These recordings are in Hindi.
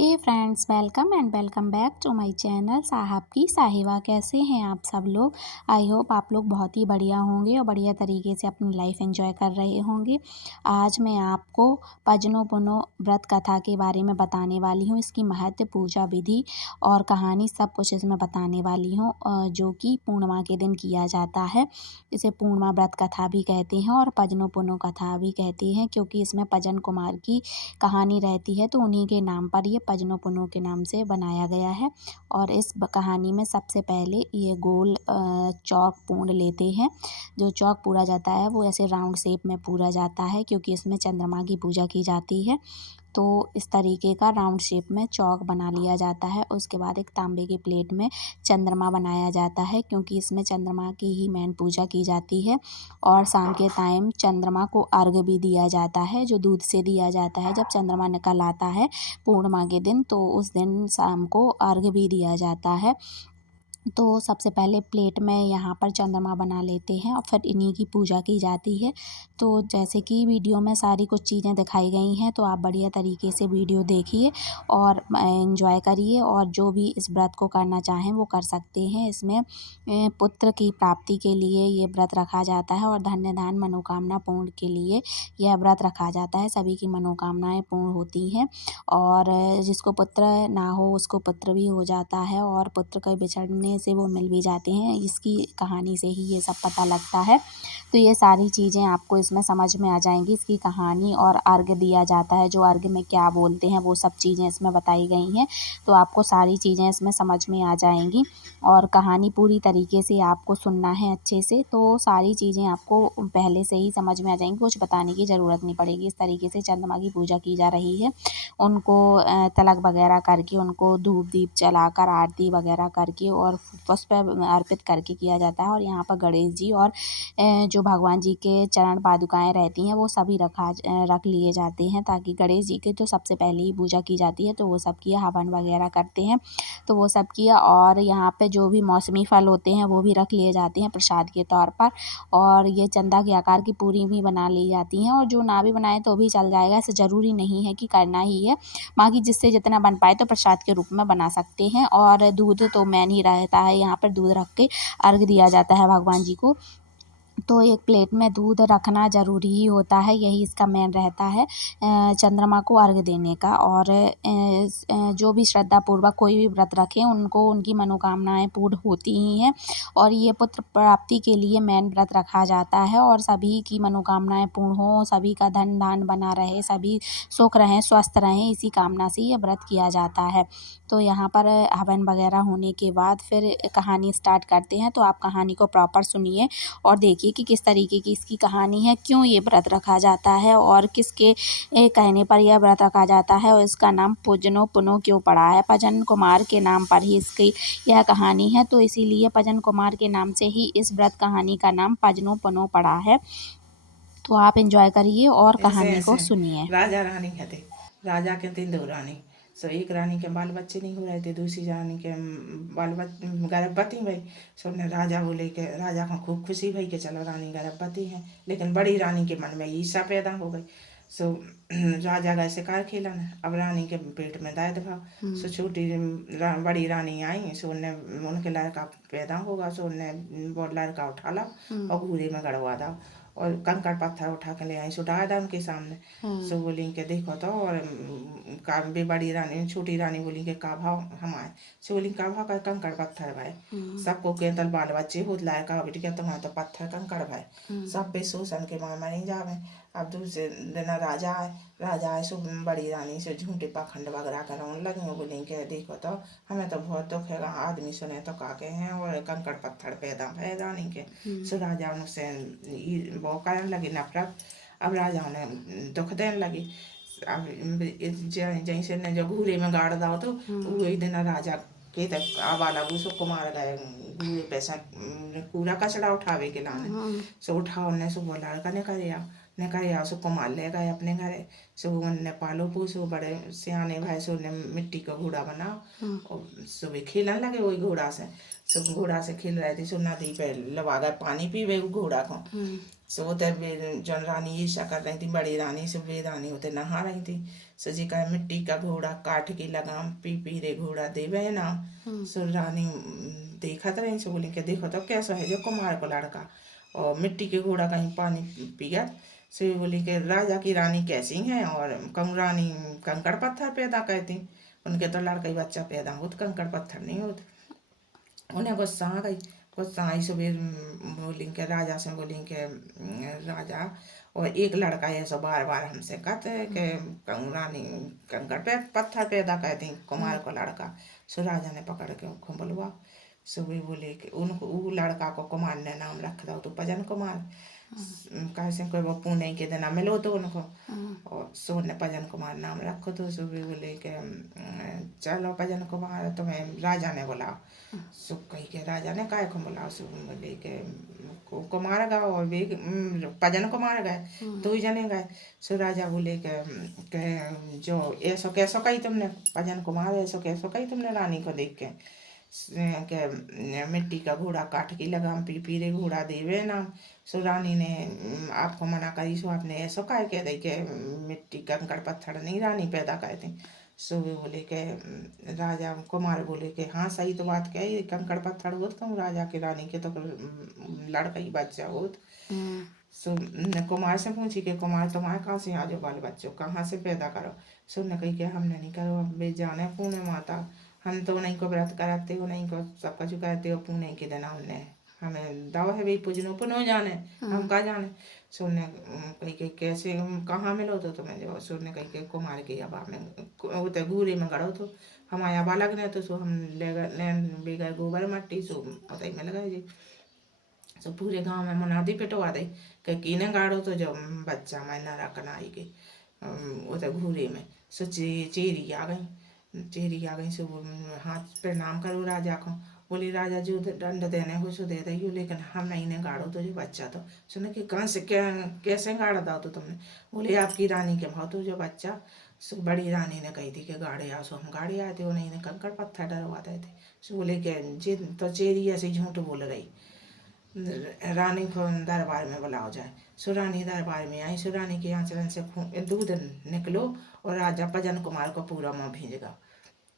Hey friends, welcome and welcome back to my channel Sahab की साहिवा। कैसे हैं आप सब लोग? आई होप आप लोग बहुत ही बढ़िया होंगे और बढ़िया तरीके से अपनी लाइफ एंजॉय कर रहे होंगे। आज मैं आपको पजनो पुनो व्रत कथा के बारे में बताने वाली हूँ। इसकी महत्व, पूजा विधि और कहानी सब कुछ इसमें बताने वाली हूँ, जो कि पूर्णिमा के दिन किया जाता है। इसे पूर्णिमा व्रत कथा भी कहते हैं और पजनो पुनो कथा भी कहते हैं, क्योंकि इसमें पजन कुमार की कहानी रहती है, तो उन्हीं के नाम पर ये पजनो पुनो के नाम से बनाया गया है। और इस कहानी में सबसे पहले ये गोल चौक पूर्ण लेते हैं। जो चौक पूरा जाता है वो ऐसे राउंड शेप में पूरा जाता है, क्योंकि इसमें चंद्रमा की पूजा की जाती है। तो इस तरीके का राउंड शेप में चौक बना लिया जाता है। उसके बाद एक तांबे की प्लेट में चंद्रमा बनाया जाता है, क्योंकि इसमें चंद्रमा की ही मेन पूजा की जाती है। और शाम के टाइम चंद्रमा को अर्घ्य भी दिया जाता है, जो दूध से दिया जाता है। जब चंद्रमा निकल आता है पूर्णिमा के दिन, तो उस दिन शाम को अर्घ्य भी दिया जाता है। तो सबसे पहले प्लेट में यहाँ पर चंद्रमा बना लेते हैं और फिर इन्हीं की पूजा की जाती है। तो जैसे कि वीडियो में सारी कुछ चीज़ें दिखाई गई हैं, तो आप बढ़िया तरीके से वीडियो देखिए और एंजॉय करिए। और जो भी इस व्रत को करना चाहें वो कर सकते हैं। इसमें पुत्र की प्राप्ति के लिए ये व्रत रखा जाता है और धन्य धान मनोकामना पूर्ण के लिए यह व्रत रखा जाता है। सभी की मनोकामनाएँ पूर्ण होती हैं और जिसको पुत्र ना हो उसको पुत्र भी हो जाता है और पुत्र के बिछड़ने से वो मिल भी जाते हैं। इसकी कहानी से ही ये सब पता लगता है। तो ये सारी चीज़ें आपको इसमें समझ में आ जाएंगी। इसकी कहानी और अर्घ्य दिया जाता है, जो अर्घ्य में क्या बोलते हैं वो सब चीज़ें इसमें बताई गई हैं। तो आपको सारी चीज़ें इसमें समझ में आ जाएंगी और कहानी पूरी तरीके से आपको सुनना है अच्छे से, तो सारी चीज़ें आपको पहले से ही समझ में आ जाएंगी। कुछ बताने की ज़रूरत नहीं पड़ेगी। इस तरीके से चंद्रमा की पूजा की जा रही है। उनको तिलक वगैरह करके, उनको धूप दीप जलाकर, आरती वगैरह करके और पुष्प अर्पित करके किया जाता है। और यहाँ पर गणेश जी और जो भगवान जी के चरण पादुकाएँ रहती हैं वो सभी रख लिए जाते हैं, ताकि गणेश जी की तो सबसे पहले ही पूजा की जाती है, तो वो सब किया, हवन वगैरह करते हैं, तो वो सब किया। और यहाँ पे जो भी मौसमी फल होते हैं वो भी रख लिए जाते हैं प्रसाद के तौर पर। और ये चंदा के आकार की पूरी भी बना ली जाती हैं, और जो ना भी बनाए तो भी चल जाएगा। ऐसा ज़रूरी नहीं है कि करना ही है, बाकी जिससे जितना बन पाए तो प्रसाद के रूप में बना सकते हैं। और दूध तो मेन ही रहता है, यहाँ पर दूध रख के अर्घ दिया जाता है भगवान जी को। तो एक प्लेट में दूध रखना ज़रूरी ही होता है, यही इसका मेन रहता है चंद्रमा को अर्घ्य देने का। और जो भी श्रद्धापूर्वक कोई भी व्रत रखें उनको उनकी मनोकामनाएं पूर्ण होती ही हैं। और ये पुत्र प्राप्ति के लिए मेन व्रत रखा जाता है, और सभी की मनोकामनाएं पूर्ण हो, सभी का धन धान बना रहे, सभी सुख रहें, स्वस्थ रहें, इसी कामना से ये व्रत किया जाता है। तो यहाँ पर हवन वगैरह होने के बाद फिर कहानी स्टार्ट करते हैं। तो आप कहानी को प्रॉपर सुनिए और देखिए कि किस तरीके की इसकी कहानी है, क्यों ये व्रत रखा जाता है और किसके कहने पर यह व्रत रखा जाता है, और इसका नाम पजनो पुनो क्यों पड़ा है। पजन कुमार के नाम पर ही इसकी यह कहानी है, तो इसीलिए पजन कुमार के नाम से ही इस व्रत कहानी का नाम पजनो पुनो पड़ा है। तो आप एंजॉय करिए और ऐसे कहानी को ऐसे सुनिए। राजा रानी कहते। राजा के थे दो रानी। सो एक रानी के बाल बच्चे नहीं हो रहे थे, दूसरी रानी के बाल बच्चे गर्भवती भई। सो ने राजा बोले कि राजा को खूब खुशी भई कि चलो रानी गर्भवती है, लेकिन बड़ी रानी के मन में ईर्ष्या पैदा हो गई। सो राजा गए शिकार खेलन। अब रानी के पेट में दर्द था। सो छोटी बड़ी रानी आई, सो उनने उनके लड़का पैदा होगा, सो उनने वो लड़का उठा ला और घूरे में गड़वा दा और कंकड़ पत्थर उठा के ले आई, सो डाल दा उनके सामने। सो बोली के देखो तो, और का भी बड़ी रानी छोटी रानी बोली के का भाव हम आए। सो बोली का भाव का कंकड़ पत्थर भाई। सबको के तल बाल बच्चे होत लाए का बेटी के तुम्हारे तो पत्थर कंकड़ भाई, सब पे शोषण के मार मरी जावे। अब दूसरे दिन राजा आए। राजा आए, सो बड़ी रानी से झूठे पाखंड वगैरह कराने लगी। बोली के देखो तो हमें तो बहुत दुख है, आदमी सुने तो काके हैं और कंकड़ पत्थर पैदा है रानी के। सो राजा उनसे वो करने लगी नफरत। अब राजा उन्हें दुख देने लगी। अब जैसे ने जो घूरे में गाड़ दाओ, तो वही दिन राजा के तक आवाला उसको कुमार गए घूरे पैसा कूड़ा कचड़ा उठावे के लाने। सो उठाओ ने सो बोला लड़का ने करे ने करे आओ सो कुमार ले गए अपने घरे। सो उनने पालो पूछो बड़े सियाने भाई सो ने मिट्टी का घोड़ा बनाओ और सुबह खेलने लगे वही घोड़ा से। सब घोड़ा से खेल रहे थे सो नदी पे लगा गए पानी पीवे वो घोड़ा को। सो उधर जौन रानी ईर्षा कर रही थी बड़ी रानी से वे रानी उधर नहा रही थी। सो जी का मिट्टी का घोड़ा काट के लगाम पी पी रे घोड़ा देवे ना। सो रानी देखा तो रही सो बोली के देखो तो कैसा है जो कुमार को लड़का और मिट्टी के घोड़ा कहीं पानी पी गया। सो ये बोली के राजा की रानी कैसी है और कहूँ रानी कंकड़ पत्थर पैदा करती उनके तो लड़का ही बच्चा पैदा होता कंकड़ पत्थर नहीं होते। उन्हें गुस्सा आ गई। गुस्सा आई सो फिर बोली के राजा से बोली के राजा और एक लड़का ऐसा बार बार हमसे कहते है कि कहूँ रानी कंकड़ पे पत्थर पैदा करती कुमार को लड़का। सो राजा ने पकड़ के उनको बुलवा। सो वे बोले कि उनको वो लड़का को कुमार ने नाम रख दो तो भजन कुमार कैसे कोई वो पुणे के दिन मिलो तो उनको और सो ने भजन कुमार नाम रखो तो सो भी बोले कि चलो भजन कुमार तुम्हें राजा ने बुलाओ। सो कही के राजा ने काय को बुलाओ। सो बोले के कुमार गाओ और वे भजन कुमार गए दो ही जने गए। सो राजा बोले के जो ऐसा कैसा कही तुमने भजन कुमार ऐसा कैसा कही तुमने रानी को देख के मिट्टी का घोड़ा काट के लगाम पी पी रे घोड़ा देवे ना। सो रानी ने आपको मना करी सो आपने ऐसा कह के दे के मिट्टी कंकड़ पत्थर नहीं रानी पैदा करते। सो वे बोले के राजा कुमार बोले के हाँ सही तो बात क्या है कंकड़ पत्थर होत कहूँ राजा के रानी के तो लड़का ही बच्चा होत। सो ने कुमार से पूछी कि कुमार तुम्हारे कहाँ से आ जाओ बाल बच्चों कहाँ से पैदा करो। सो ने कही कि हमने नहीं करो अब बे जाने पुणे माता हम तो नहीं को व्रत कराते हो नहीं को सब कुछ करते हो पुणे के दिन हमने हमें दाव है भाई पूजनो पुनो जाने हम कहाँ जाने। सो ने कही के कैसे कहाँ मिलो तो तुम्हें जो सो ने कही के कुमार के अब में उते घूरे में गड़ो तो हमारे अब अलग ने तो सो हम ले गए गोबर मट्टी सो उतई में लगाए जी। सो पूरे गांव में मुनादी पिटवा दे कि कीने गाड़ो तो जब बच्चा मैं न रखना आई के उधर घूरे में। सो चेरी आ गई सो हाथ प्रणाम करो राजा को। बोली राजा जो दंड देने हो सो दे रही हो लेकिन हम नहीं ने गाड़ो तो जो बच्चा तो सुने कि कहाँ से क्या कैसे गाड़ा दाओ तो तुमने। बोले आपकी रानी के भाव तो जो बच्चा। सो बड़ी रानी ने कही थी कि गाड़े आओ सो हम गाड़े आए थे वो नहीं ने कंकड़ पत्थर डरवाते थे। सो बोले कि तो चेरी ऐसे झूठ बोल रही रानी को दरबार में बुलाओ जाए। सो रानी दरबार में आई। सो रानी के आंचलन से दूध निकलो और राजा भजन कुमार को पूरा मुँह भीज गया।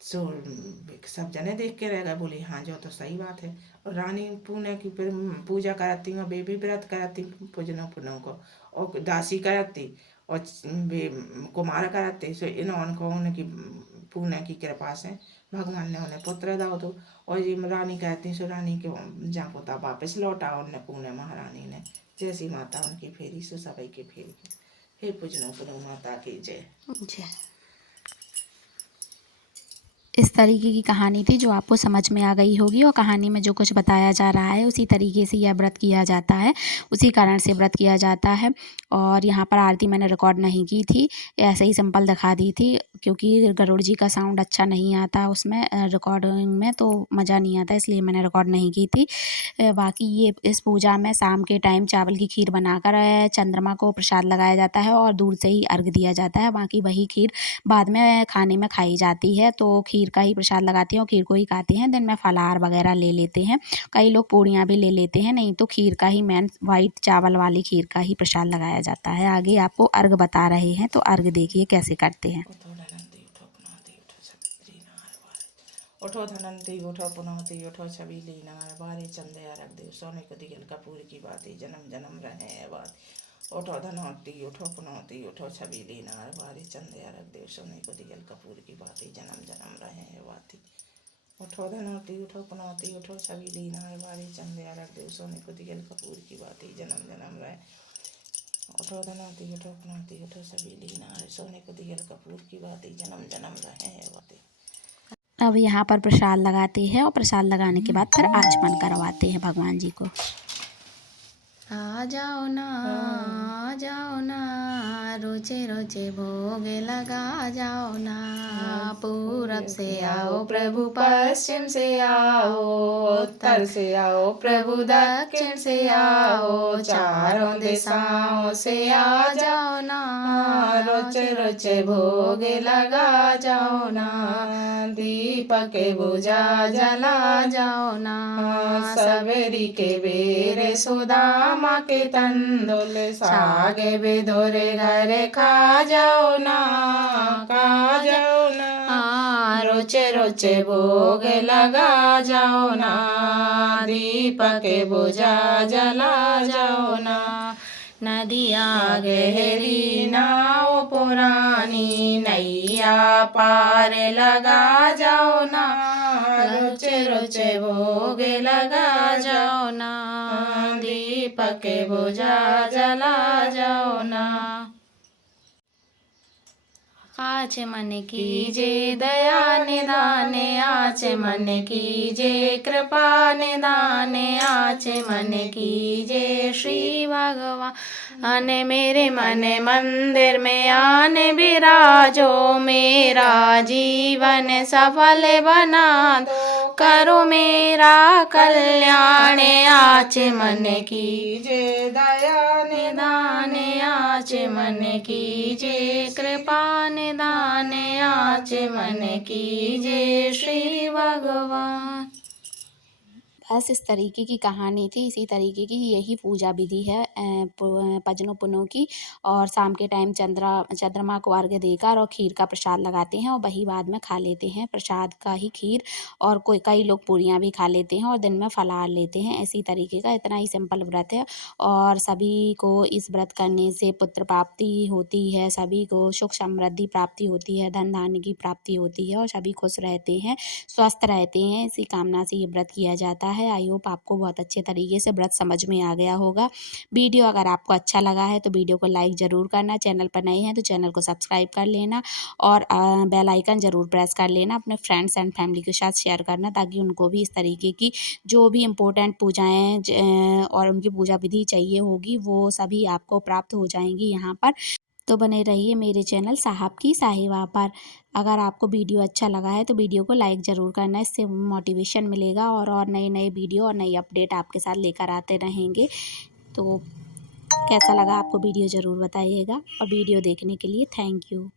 सो सब जने देख के रह गए बोले हाँ जो तो सही बात है। और रानी पुणे की पूजा कराती और बेबी व्रत कराती पूजनों पुनों को और दासी कराती और कुमार कराते। सो इन्होंने को उनकी पुणे की कृपा से भगवान ने उन्हें पुत्र दाओ तो और ये रानी कहती सो रानी के जहाँ पोता वापस लौटा उनने पुणे महारानी ने जैसी माता उनकी फेरी सो सभी की फेरी। हे पूजनों पुनों माता की जय। इस तरीके की कहानी थी जो आपको समझ में आ गई होगी और कहानी में जो कुछ बताया जा रहा है उसी तरीके से यह व्रत किया जाता है उसी कारण से व्रत किया जाता है। और यहाँ पर आरती मैंने रिकॉर्ड नहीं की थी ऐसे ही सिंपल दिखा दी थी क्योंकि गरुड़ जी का साउंड अच्छा नहीं आता उसमें रिकॉर्डिंग में तो मज़ा नहीं आता इसलिए मैंने रिकॉर्ड नहीं की थी। बाकी ये इस पूजा में शाम के टाइम चावल की खीर बनाकर चंद्रमा को प्रसाद लगाया जाता है और दूर से ही अर्घ दिया जाता है। बाकी वही खीर बाद में खाने में खाई जाती है तो खीर का ही प्रसाद लगाते हैं और खीर को ही खाते हैं। दिन में फलाहार वगैरह ले लेते हैं कई लोग पूड़ियाँ भी ले लेते हैं नहीं तो खीर का ही मेन वाइट चावल वाली खीर का ही प्रसाद लगाया जाता है। आगे आपको अर्घ बता रहे हैं तो अर्घ देखिए कैसे करते हैं। उठो धनंती उठो पुनौती उठो छबीली नार बारे चंदे रख दे सोने को दिगल कपूर की बातें जन्म जन्म रहे बात। उठो धनौती उठो पुनौती उठो छबीली नार बारे चंदे रख दे सोने को दिगल कपूर की बातें जन्म जन्म रहे बाती। उठो धनौती उठो पुनौती उठो छबीली नार बारे चंदे रख दे सोने को दिगल कपूर की बातें जन्म जन्म रहे। उठो धनौती उठो पुनौती उठो छबीली नार सोने को दिगल कपूर की बातें जन्म जन्म रहे बातें। अब यहाँ पर प्रसाद लगाते हैं और प्रसाद लगाने के बाद फिर आचमन करवाते हैं भगवान जी को। आ जाओ ना रोजे रोजे भोग लगा जाओ ना पूरा पूरब से आओ प्रभु, पश्चिम से आओ, उत्तर से आओ प्रभु, दक्षिण से आओ, चारों दिशाओं से आ जाओ ना, रोचे रोचे भोग लगा जाओ ना, दीपक बुझा जला जाओ ना, सवेरी के बेरे सुदामा के तंदुल, सागे बेधोरे घर खा जाओ ना, खा जाओ ना, रोचे रोचे भोग लगा जाओ ना, दीपक बुझा जला जाओ ना, नदिया गहरी नाव पुरानी, नैया पार लगा जाओ ना, रोचे रोचे भोग लगा जाओ ना, दीपक बुझा जला जाओ ना। आज मन कीजे दया निदान, आज मन कीजे कृपा निदान, आज मन कीजे श्री भगवान, मेरे मन मंदिर में आने विराजो, मेरा जीवन सफल बना दो, करो मेरा कल्याण, आज मन कीजे दया निदान, आज मन कीजे कृपा निदान, आज मन कीजे श्री भगवान। बस इस तरीके की कहानी थी। इसी तरीके की यही पूजा विधि है भजनों पुनों की। और शाम के टाइम चंद्रमा को अर्घ्य देकर और खीर का प्रसाद लगाते हैं और वही बाद में खा लेते हैं, प्रसाद का ही खीर। और कई लोग पूरियाँ भी खा लेते हैं और दिन में फलाहार लेते हैं। इसी तरीके का इतना ही सिंपल व्रत है और सभी को इस व्रत करने से पुत्र प्राप्ति होती है, सभी को सुख समृद्धि प्राप्ति होती है, धन धान्य की प्राप्ति होती है और सभी खुश रहते हैं, स्वस्थ रहते हैं। इसी कामना से ये व्रत किया जाता है। आई होप आपको बहुत अच्छे तरीके से व्रत समझ में आ गया होगा। वीडियो अगर आपको अच्छा लगा है तो वीडियो को लाइक ज़रूर करना, चैनल पर नए हैं तो चैनल को सब्सक्राइब कर लेना और बेल आइकन ज़रूर प्रेस कर लेना। अपने फ्रेंड्स एंड फैमिली के साथ शेयर करना ताकि उनको भी इस तरीके की जो भी इम्पोर्टेंट पूजाएँ और उनकी पूजा विधि चाहिए होगी वो सभी आपको प्राप्त हो जाएंगी यहाँ पर। तो बने रहिए मेरे चैनल साहब की साहिवा पर। अगर आपको वीडियो अच्छा लगा है तो वीडियो को लाइक ज़रूर करना, इससे मोटिवेशन मिलेगा और नए वीडियो और नई अपडेट आपके साथ लेकर आते रहेंगे। तो कैसा लगा आपको वीडियो ज़रूर बताइएगा और वीडियो देखने के लिए थैंक यू।